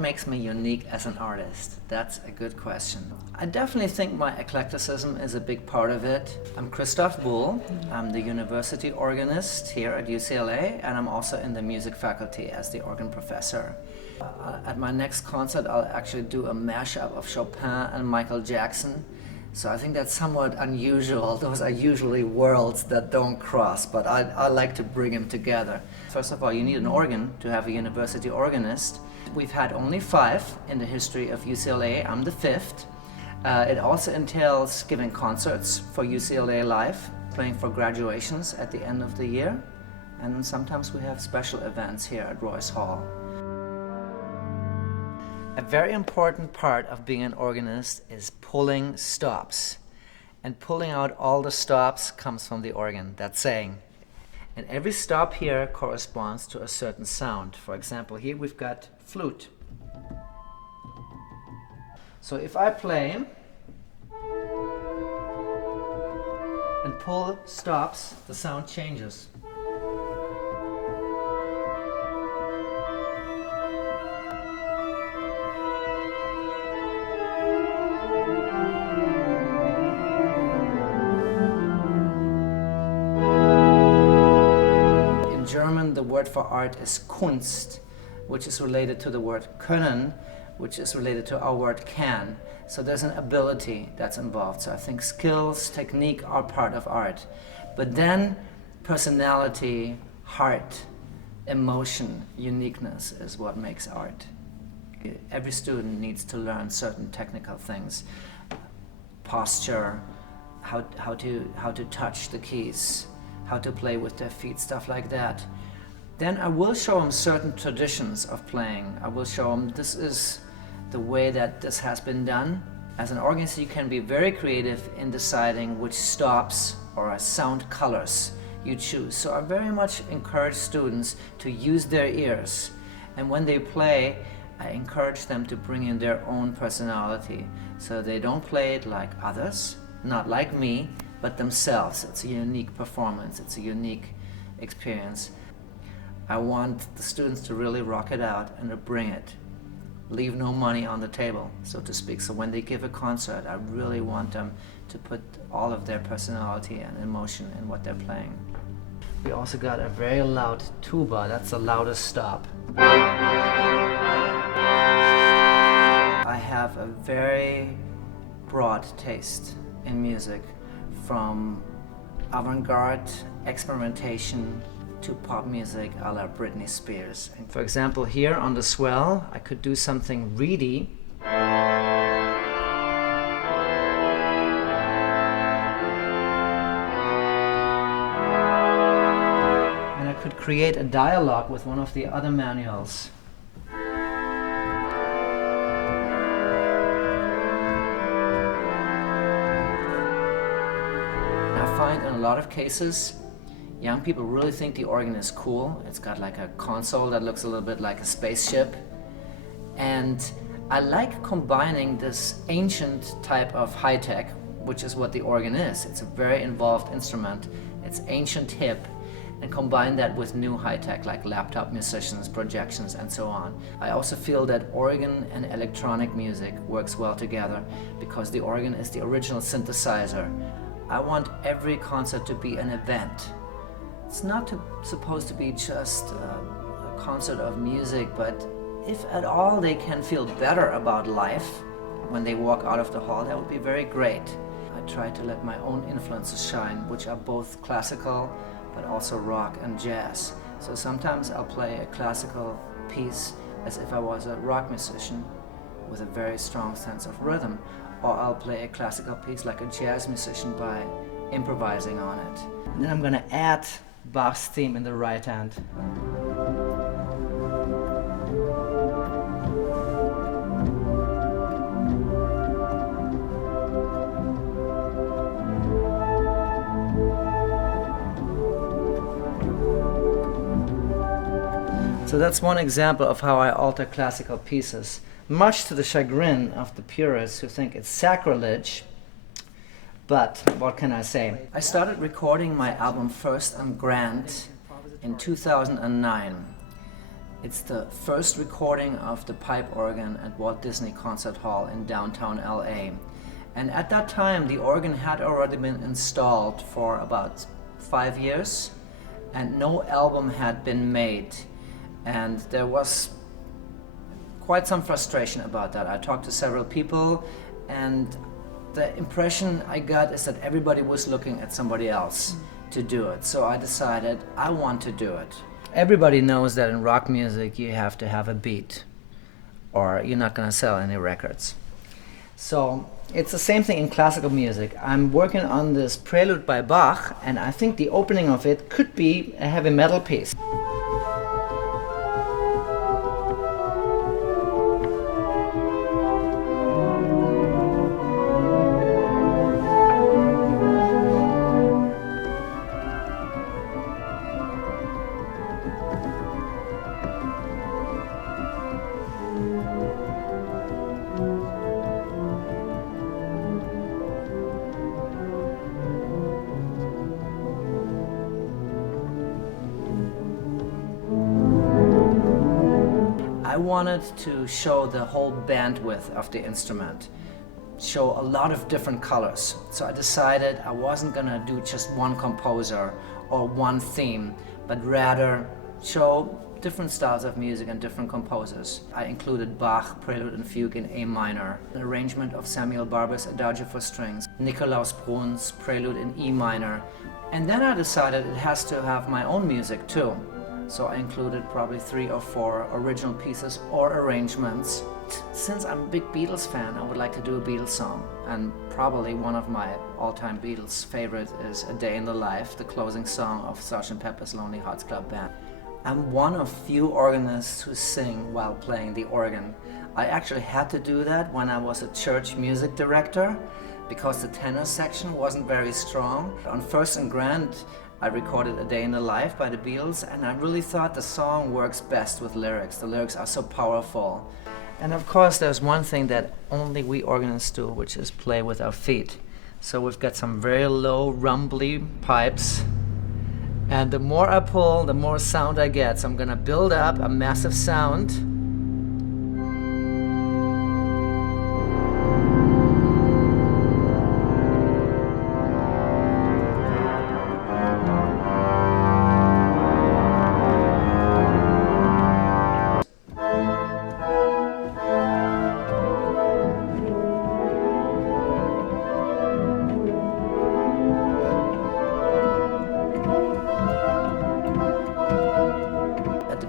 makes me unique as an artist? That's a good question. I definitely think my eclecticism is a big part of it. I'm Christoph Bull. I'm the university organist here at UCLA, and I'm also in the music faculty as the organ professor. At my next concert, I'll actually do a mashup of Chopin and Michael Jackson. So I think that's somewhat unusual. Those are usually worlds that don't cross, but I like to bring them together. First of all, you need an organ to have a university organist. We've had only 5 in the history of UCLA. I'm the 5th. It also entails giving concerts for UCLA Live, playing for graduations at the end of the year, and then sometimes we have special events here at Royce Hall. A very important part of being an organist is pulling stops. And pulling out all the stops comes from the organ, that's saying. And every stop here corresponds to a certain sound. For example, here we've got flute. So if I play and pull stops, the sound changes. The word for art is Kunst, which is related to the word können, which is related to our word can. So there's an ability that's involved. So I think skills, technique are part of art. But then personality, heart, emotion, uniqueness is what makes art. Every student needs to learn certain technical things. Posture, how to touch the keys, how to play with their feet, stuff like that. Then I will show them certain traditions of playing. I will show them this is the way that this has been done. As an organist, you can be very creative in deciding which stops or sound colors you choose. So I very much encourage students to use their ears. And when they play, I encourage them to bring in their own personality. So they don't play it like others, not like me, but themselves. It's a unique performance. It's a unique experience. I want the students to really rock it out and to bring it. Leave no money on the table, so to speak. So when they give a concert, I really want them to put all of their personality and emotion in what they're playing. We also got a very loud tuba. That's the loudest stop. I have a very broad taste in music, from avant-garde experimentation to pop music a la Britney Spears. And for example, here on the swell, I could do something reedy. And I could create a dialogue with one of the other manuals. I find in a lot of cases, young people really think the organ is cool. It's got like a console that looks a little bit like a spaceship. And I like combining this ancient type of high-tech, which is what the organ is. It's a very involved instrument. It's ancient hip, and combine that with new high-tech like laptop musicians, projections, and so on. I also feel that organ and electronic music works well together because the organ is the original synthesizer. I want every concert to be an event. It's not supposed to be just a concert of music, but if at all they can feel better about life when they walk out of the hall, that would be very great. I try to let my own influences shine, which are both classical, but also rock and jazz. So sometimes I'll play a classical piece as if I was a rock musician with a very strong sense of rhythm, or I'll play a classical piece like a jazz musician by improvising on it. And then I'm going to add Bach's theme in the right hand. So that's one example of how I alter classical pieces, much to the chagrin of the purists who think it's sacrilege. But what can I say? I started recording my album First and Grand in 2009. It's the first recording of the pipe organ at Walt Disney Concert Hall in downtown LA. And at that time, the organ had already been installed for about 5 years, and no album had been made. And there was quite some frustration about that. I talked to several people, and the impression I got is that everybody was looking at somebody else to do it. So I decided I want to do it. Everybody knows that in rock music you have to have a beat, or you're not going to sell any records. So it's the same thing in classical music. I'm working on this Prelude by Bach, and I think the opening of it could be a heavy metal piece. I wanted to show the whole bandwidth of the instrument, show a lot of different colors. So I decided I wasn't gonna do just one composer or one theme, but rather show different styles of music and different composers. I included Bach, Prelude and Fugue in A minor, an arrangement of Samuel Barber's Adagio for strings, Nikolaus Brunn's Prelude in E minor, and then I decided it has to have my own music too. So I included probably 3 or 4 original pieces or arrangements. Since I'm a big Beatles fan, I would like to do a Beatles song. And probably one of my all-time Beatles favorites is A Day in the Life, the closing song of Sgt. Pepper's Lonely Hearts Club Band. I'm one of few organists who sing while playing the organ. I actually had to do that when I was a church music director because the tenor section wasn't very strong. On First and Grand, I recorded A Day in the Life by the Beatles, and I really thought the song works best with lyrics. The lyrics are so powerful. And of course there's one thing that only we organists do, which is play with our feet. So we've got some very low rumbly pipes, and the more I pull, the more sound I get. So I'm gonna build up a massive sound.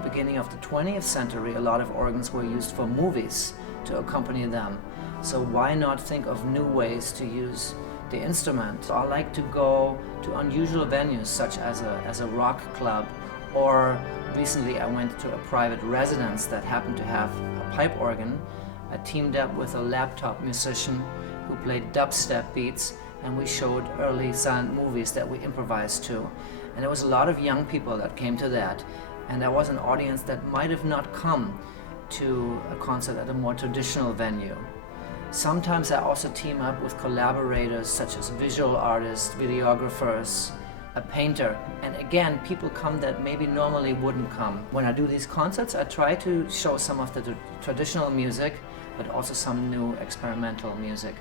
Beginning of the 20th century, a lot of organs were used for movies to accompany them. So why not think of new ways to use the instrument? I like to go to unusual venues such as a rock club, or recently I went to a private residence that happened to have a pipe organ. I teamed up with a laptop musician who played dubstep beats, and we showed early silent movies that we improvised to. And there was a lot of young people that came to that. And there was an audience that might have not come to a concert at a more traditional venue. Sometimes I also team up with collaborators such as visual artists, videographers, a painter, and again, people come that maybe normally wouldn't come. When I do these concerts, I try to show some of the traditional music, but also some new experimental music.